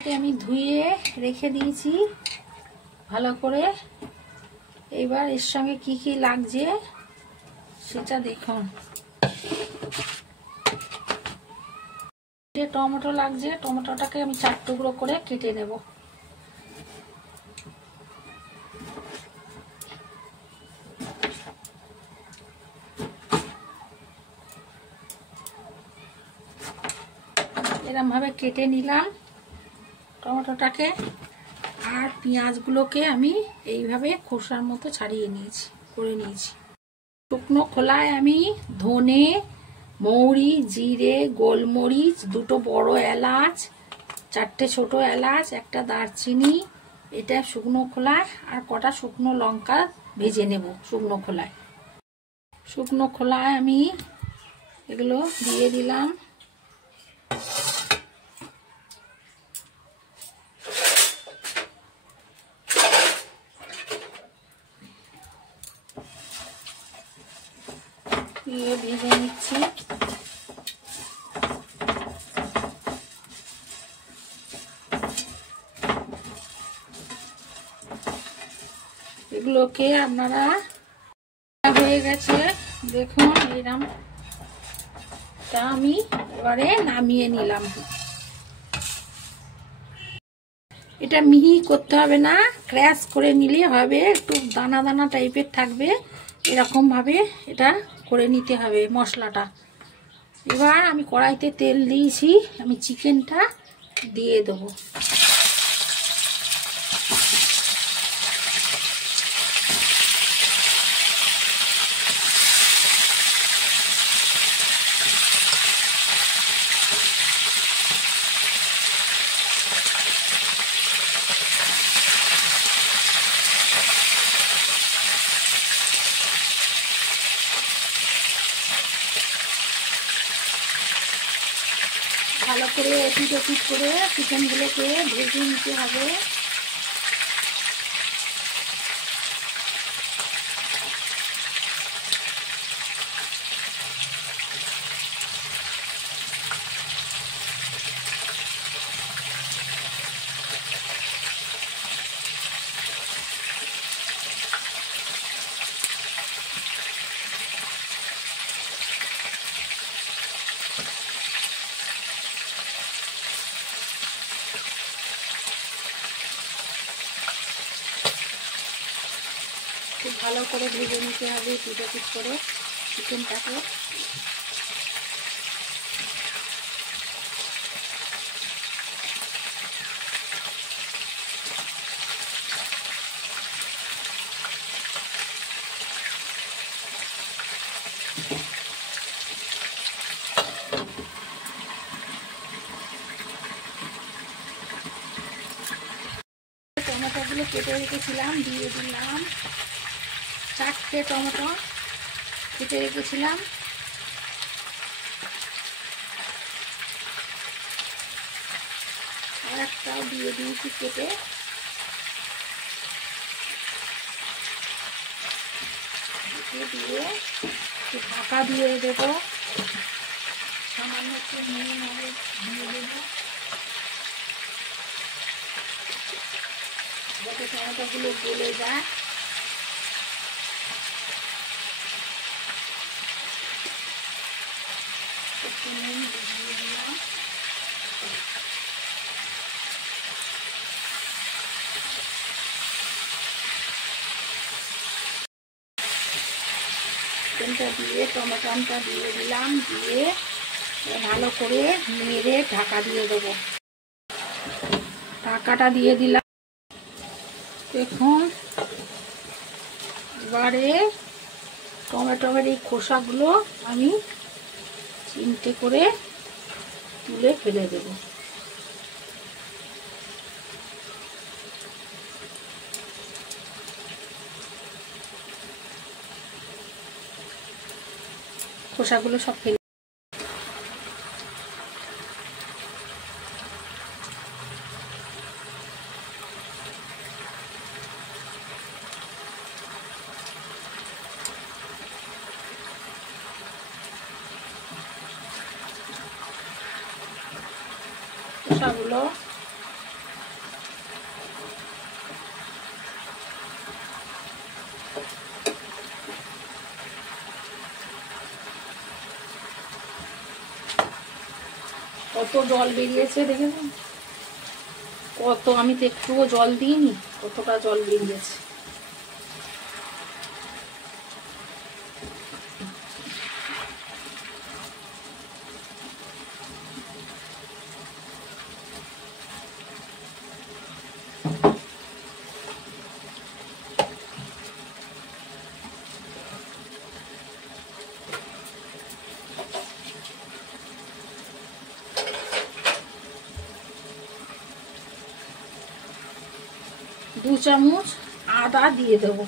আমি ধুয়ে রেখে দিয়েছি ভালো করে। এবার এর সঙ্গে কি কি লাগছে সেটা দেখুন। টমেটো লাগছে, টমেটোটাকে আমি 4 টুকরো করে কেটে নেব। এরকম ভাবে কেটে নিলাম টমেটোটাকে। আর পেঁয়াজগুলোকে আমি এইভাবে খোসার মতো ছাড়িয়ে নিয়েছি। শুকনো খোলায় আমি ধনে, মৌরি, জিরে, গোলমরিচ, 2টো বড় এলাচ, 4টে ছোট এলাচ, একটা দারচিনি, এটা শুকনো খোলায়, আর কটা শুকনো লঙ্কা ভেজে নেব শুকনো খোলায়। শুকনো খোলায় আমি এগুলো দিয়ে দিলাম। দিয়ে ভেজে নিচ্ছি। এগুলোকে আপনারা হয়ে গেছে দেখুন, এরকম তা আমি এবারে নামিয়ে নিলাম। এটা মিহি করতে হবে না, ক্র্যাশ করে নিলে হবে, একটু দানা দানা টাইপের থাকবে, এরকম ভাবে এটা করে নিতে হবে মশলাটা। এবার আমি কড়াইতে তেল দিয়েছি, আমি চিকেনটা দিয়ে দেবো। ভালো করে এপিট ওপিট করে চিকেনগুলোকে ভেজে নিতে হবে। খুব ভালো করে ভেজে নিতে হবে এপিট ওপিট করে চিকেনটাকে। টমেটোগুলো কেটে রেখেছিলাম দিয়ে দিলাম। 4টে টমেটো কেটে রেখেছিলাম। আর একটাও দিয়ে দিয়েছি কেটে। দিয়ে ঢাকা দিয়ে দেবো। সামান্য একটু নুন হলুদ দিয়ে দেবো যাতে টমেটোগুলো গলে যায়। একটু নুন দিয়ে দিলাম। চিকেনটা দিয়ে টমেটোটা দিয়ে দিলাম, দিয়ে ভালো করে নেড়ে ঢাকা দিয়ে দেবো। ঢাকাটা দিয়ে দিলাম। দেখুন এবারে টমেটোর এই খোসাগুলো আমি চিমটে করে তুলে ফেলে দেব। খোসাগুলো সব ফেলে খোসাগুলো কত জল বেরিয়েছে দেখেছেন? কত, আমি তো একটুও জল দিইনি, কতটা জল বেরিয়েছে। দু চামচ আদা দিয়ে দেবো,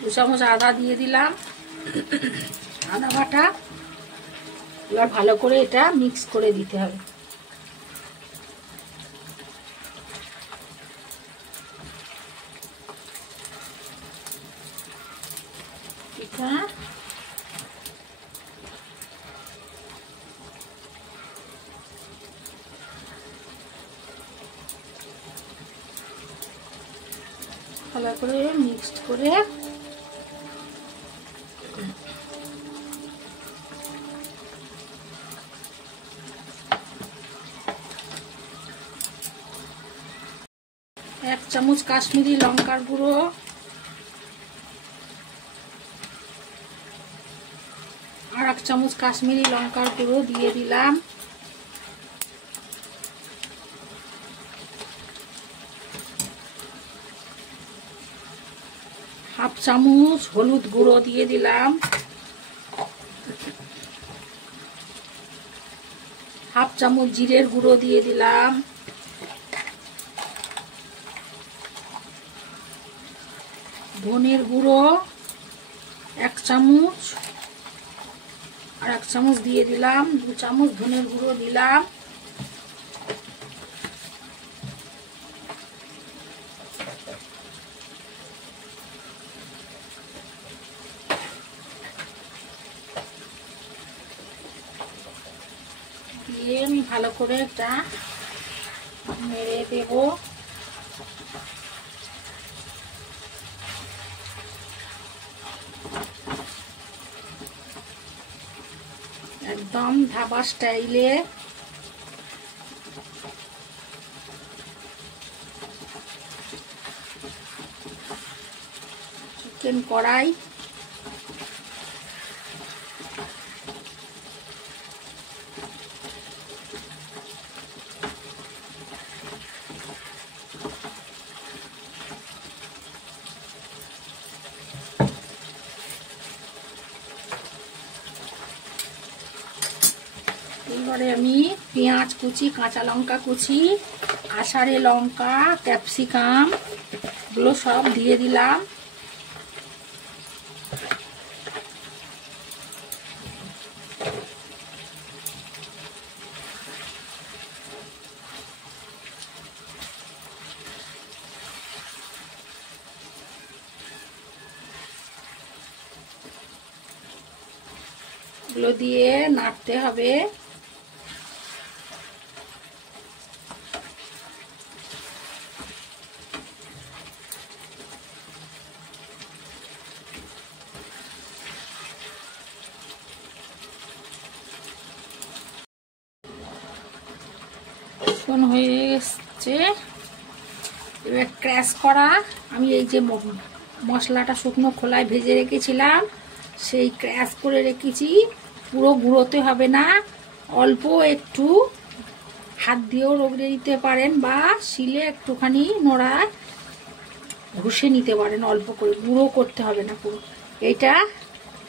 2 চামচ আদা দিয়ে দিলাম, আদা বাটা। এবার ভালো করে এটা মিক্স করে দিতে হবে। এটা ভালো করে মিক্সড করে এক চামচ কাশ্মীরি লঙ্কার গুঁড়ো, আর 1 চামচ কাশ্মীরি লঙ্কার গুঁড়ো দিয়ে দিলাম। হাফ চামচ হলুদ গুঁড়ো দিয়ে দিলাম, হাফ চামচ জিরের গুঁড়ো দিয়ে দিলাম, ধনের গুঁড়ো 1 চামচ, আর 1 চামচ দিয়ে দিলাম, 2 চামচ ধনের গুঁড়ো দিলাম। দিয়ে আমি ভালো করে এটা নেড়ে দেবো। একদম ধাবা স্টাইলে চিকেন কড়াই। এবারে আমি পেঁয়াজ কুচি, কাঁচা লঙ্কা কুচি, আষাঢ়ে লঙ্কা, ক্যাপসিকাম এগুলো সব দিয়ে দিলাম। এগুলো দিয়ে নাড়তে হবে। হয়ে এসছে। এবার ক্র্যাশ করা আমি এই যে মশলাটা শুকনো খোলায় ভেজে রেখেছিলাম, সেই ক্র্যাশ করে রেখেছি। পুরো গুঁড়োতে হবে না, অল্প একটু হাত দিয়েও রগড়ে নিতে পারেন, বা শিলে একটুখানি নোড়া ঘষে নিতে পারেন, অল্প করে, গুঁড়ো করতে হবে না পুরো। এইটা,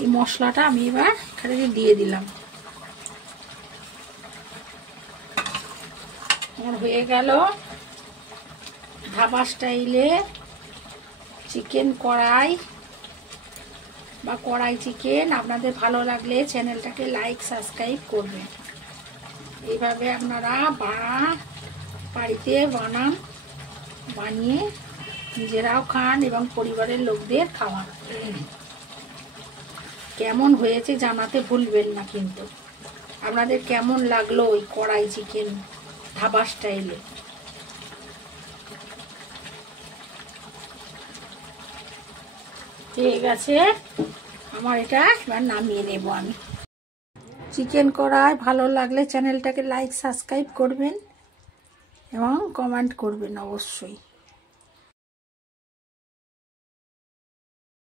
এই মশলাটা আমি এবার এখানে দিয়ে দিলাম। আমার হয়ে গেল ধাবা স্টাইলে চিকেন কড়াই বা কড়াই চিকেন। আপনাদের ভালো লাগলে চ্যানেলটাকে লাইক সাবস্ক্রাইব করবেন। এইভাবে আপনারা বাড়িতে বানিয়ে নিজেরাও খান এবং পরিবারের লোকদের খাওয়ান। কেমন হয়েছে জানাতে ভুলবেন না কিন্তু। আপনাদের কেমন লাগলো ওই কড়াই চিকেন ধাবা স্টাইলে? ঠিক আছে, আমার এটা এবার নামিয়ে নেব আমি। চিকেন কড়াই ভালো লাগলে চ্যানেলটাকে লাইক সাবস্ক্রাইব করবেন এবং কমেন্ট করবেন অবশ্যই।